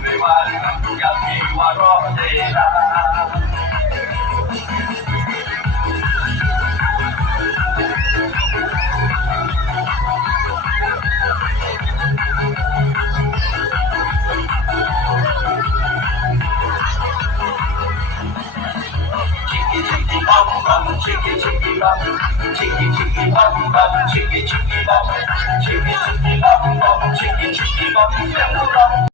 ไม่ว่าอยากมีว่ารอเดลา bum bum, chicky chicky bum, chicky chicky bum bum, chicky chicky bum, chicky chicky bum bum, chicky chicky bum bum.